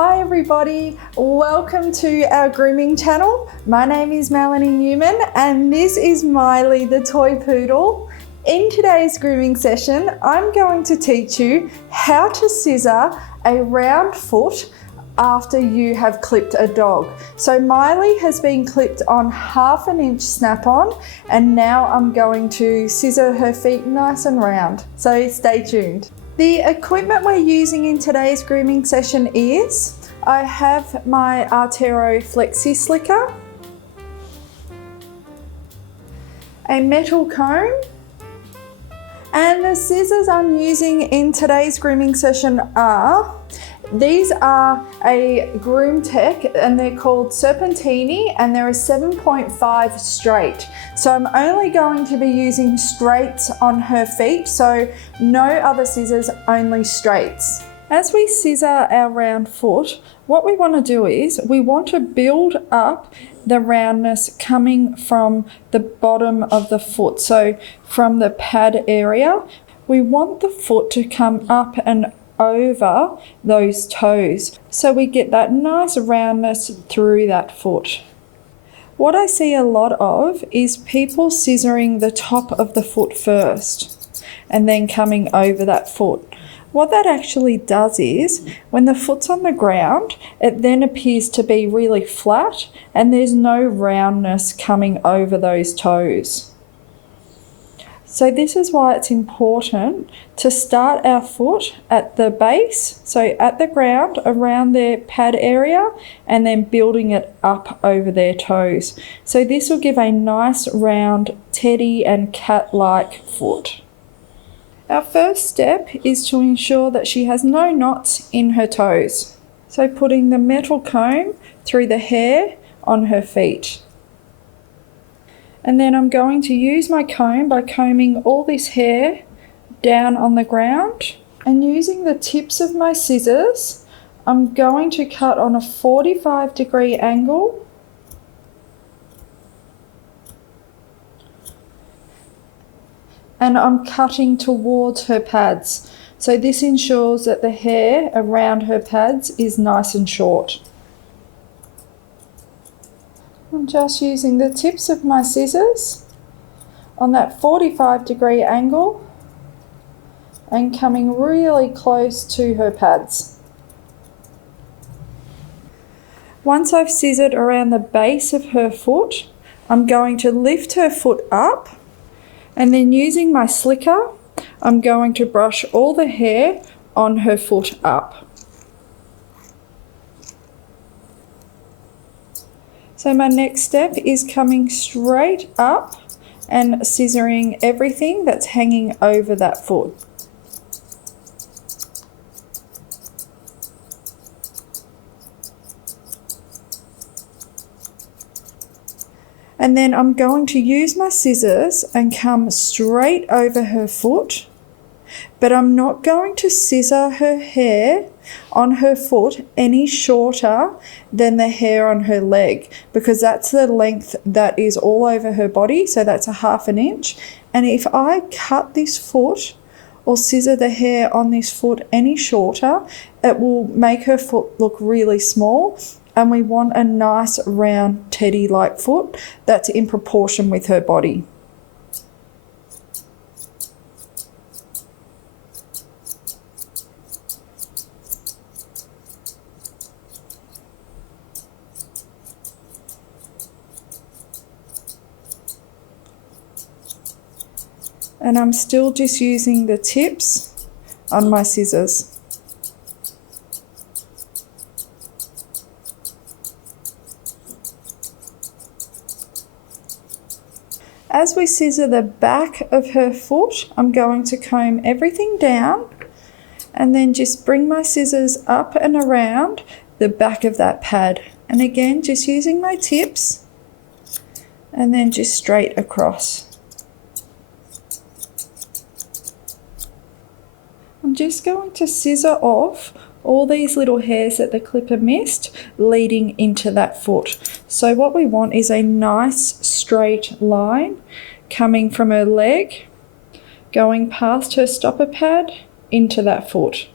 Hi everybody, welcome to our grooming channel. My name is Melanie Newman and this is Miley the toy poodle. In today's grooming session, I'm going to teach you how to scissor a round foot after you have clipped a dog. So Miley has been clipped on 1/2 inch snap-on and now I'm going to scissor her feet nice and round. So stay tuned. The equipment we're using in today's grooming session is, I have my Artero Flexi Slicker, a metal comb, and the scissors I'm using in today's grooming session these are a Groom Tech and they're called Serpentini and they're a 7.5 straight. So I'm only going to be using straights on her feet, so no other scissors, only straights. As we scissor our round foot, what we want to do is we want to build up the roundness coming from the bottom of the foot. So from the pad area, we want the foot to come up and over those toes so we get that nice roundness through that foot. What I see a lot of is people scissoring the top of the foot first and then coming over that foot. What that actually does is when the foot's on the ground, it then appears to be really flat and there's no roundness coming over those toes. So this is why it's important to start our foot at the base, so at the ground around their pad area, and then building it up over their toes. So this will give a nice round teddy and cat-like foot. Our first step is to ensure that she has no knots in her toes. So putting the metal comb through the hair on her feet. And then I'm going to use my comb by combing all this hair down on the ground, and using the tips of my scissors, I'm going to cut on a 45-degree angle and I'm cutting towards her pads. So this ensures that the hair around her pads is nice and short. I'm just using the tips of my scissors on that 45-degree angle and coming really close to her pads. Once I've scissored around the base of her foot, I'm going to lift her foot up and then using my slicker, I'm going to brush all the hair on her foot up. So my next step is coming straight up and scissoring everything that's hanging over that foot. And then I'm going to use my scissors and come straight over her foot, but I'm not going to scissor her hair on her foot any shorter than the hair on her leg, because that's the length that is all over her body, so that's a 1/2 inch. And if I cut this foot or scissor the hair on this foot any shorter, it will make her foot look really small, and we want a nice round teddy-like foot that's in proportion with her body. And I'm still just using the tips on my scissors. As we scissor the back of her foot, I'm going to comb everything down and then just bring my scissors up and around the back of that pad. And again, just using my tips and then just straight across. I'm just going to scissor off all these little hairs that the clipper missed leading into that foot. So what we want is a nice straight line coming from her leg, going past her stopper pad into that foot.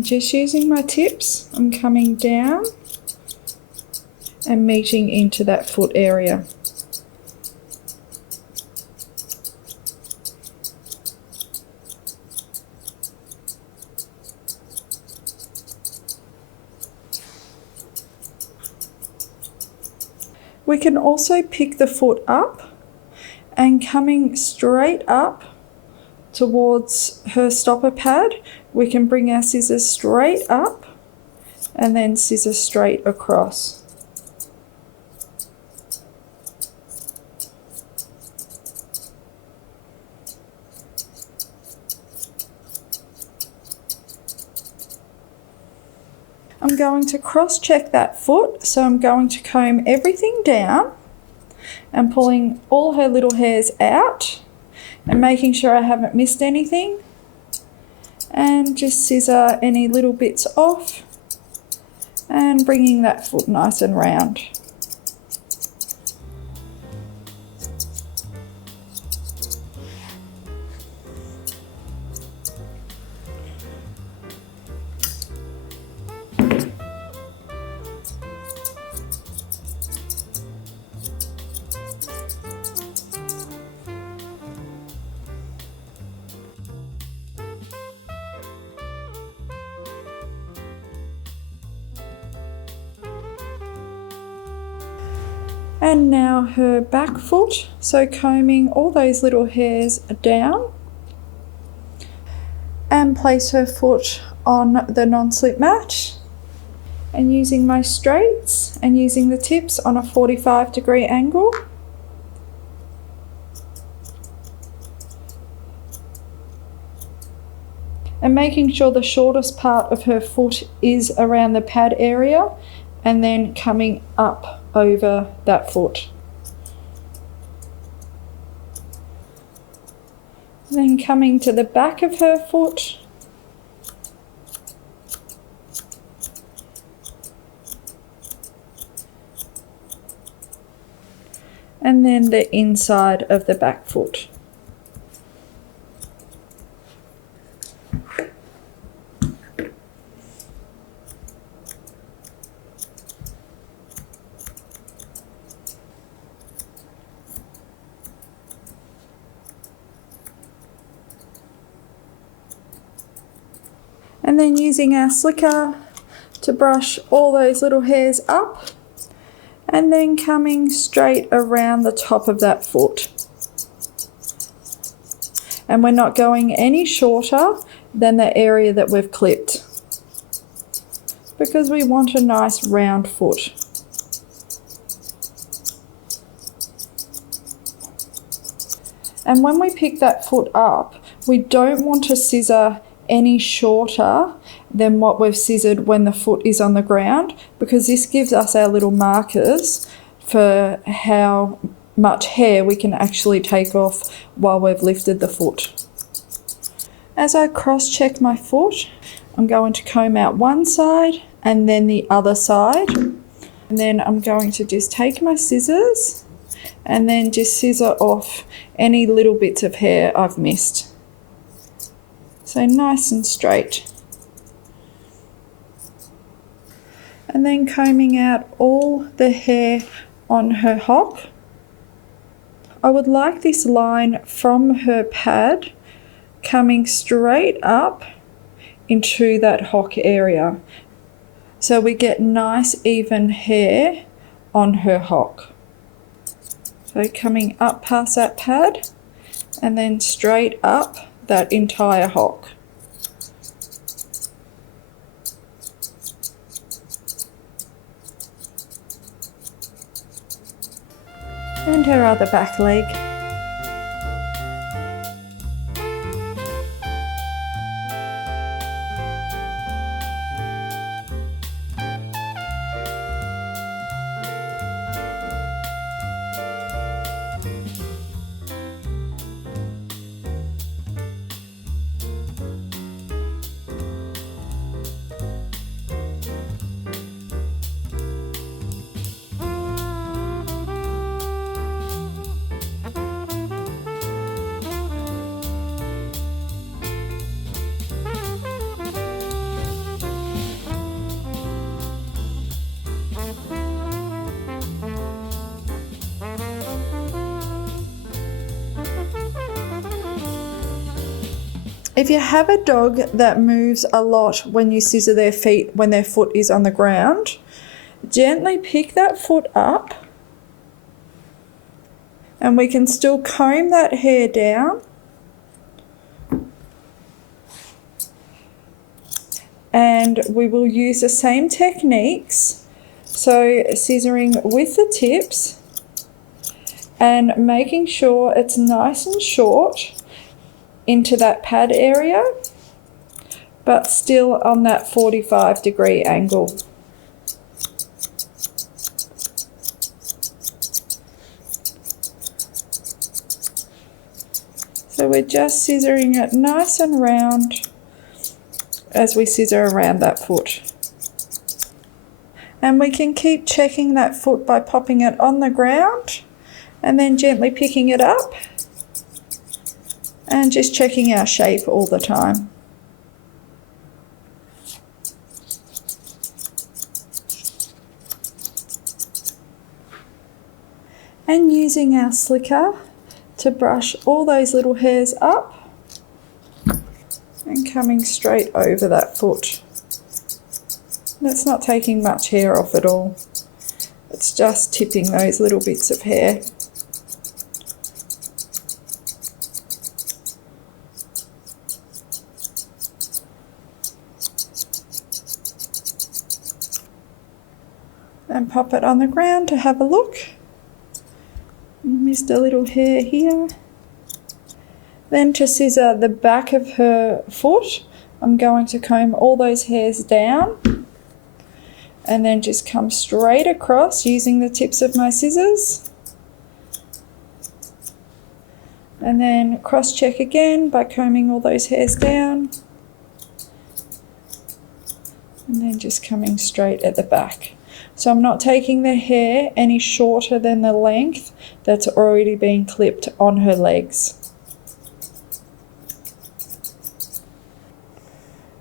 And just using my tips, I'm coming down and meeting into that foot area. We can also pick the foot up and coming straight up towards her stopper pad, we can bring our scissors straight up and then scissor straight across. I'm going to cross-check that foot, so I'm going to comb everything down and pulling all her little hairs out and making sure I haven't missed anything, and just scissor any little bits off and bringing that foot nice and round. And now her back foot, so combing all those little hairs down and place her foot on the non-slip mat and using my straights and using the tips on a 45-degree angle. And making sure the shortest part of her foot is around the pad area and then coming up over that foot. Then coming to the back of her foot and then the inside of the back foot. And then using our slicker to brush all those little hairs up and then coming straight around the top of that foot. And we're not going any shorter than the area that we've clipped because we want a nice round foot. And when we pick that foot up, we don't want to scissor any shorter than what we've scissored when the foot is on the ground, because this gives us our little markers for how much hair we can actually take off while we've lifted the foot. As I cross-check my foot, I'm going to comb out one side and then the other side, and then I'm going to just take my scissors and then just scissor off any little bits of hair I've missed. So nice and straight. And then combing out all the hair on her hock. I would like this line from her pad coming straight up into that hock area, so we get nice even hair on her hock. So coming up past that pad and then straight up that entire hock. And her other back leg. If you have a dog that moves a lot when you scissor their feet when their foot is on the ground, gently pick that foot up and we can still comb that hair down. And we will use the same techniques, so scissoring with the tips and making sure it's nice and short into that pad area, but still on that 45-degree angle. So we're just scissoring it nice and round as we scissor around that foot. And we can keep checking that foot by popping it on the ground and then gently picking it up and just checking our shape all the time. And using our slicker to brush all those little hairs up and coming straight over that foot. That's not taking much hair off at all. It's just tipping those little bits of hair. And pop it on the ground to have a look. Missed a little hair here. Then to scissor the back of her foot, I'm going to comb all those hairs down and then just come straight across using the tips of my scissors. And then cross check again by combing all those hairs down. And then just coming straight at the back. So I'm not taking the hair any shorter than the length that's already been clipped on her legs.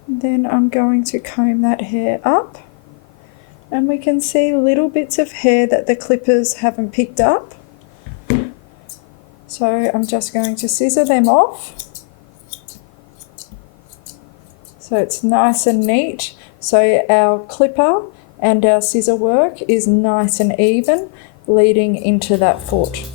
Then I'm going to comb that hair up, and we can see little bits of hair that the clippers haven't picked up. So I'm just going to scissor them off. So it's nice and neat. So our clipper and our scissor work is nice and even, leading into that foot.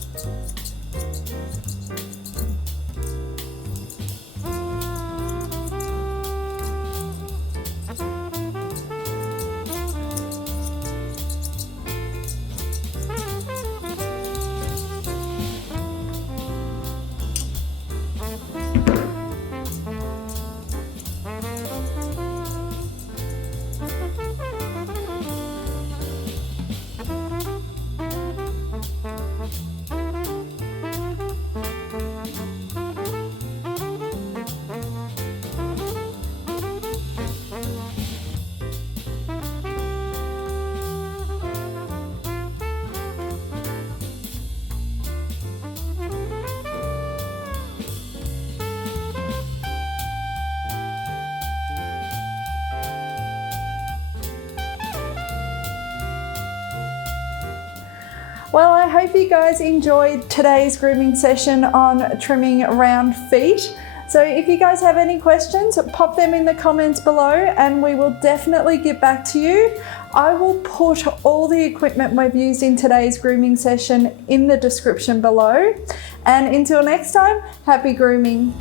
Well, I hope you guys enjoyed today's grooming session on trimming round feet. So if you guys have any questions, pop them in the comments below and we will definitely get back to you. I will put all the equipment we've used in today's grooming session in the description below. And until next time, happy grooming.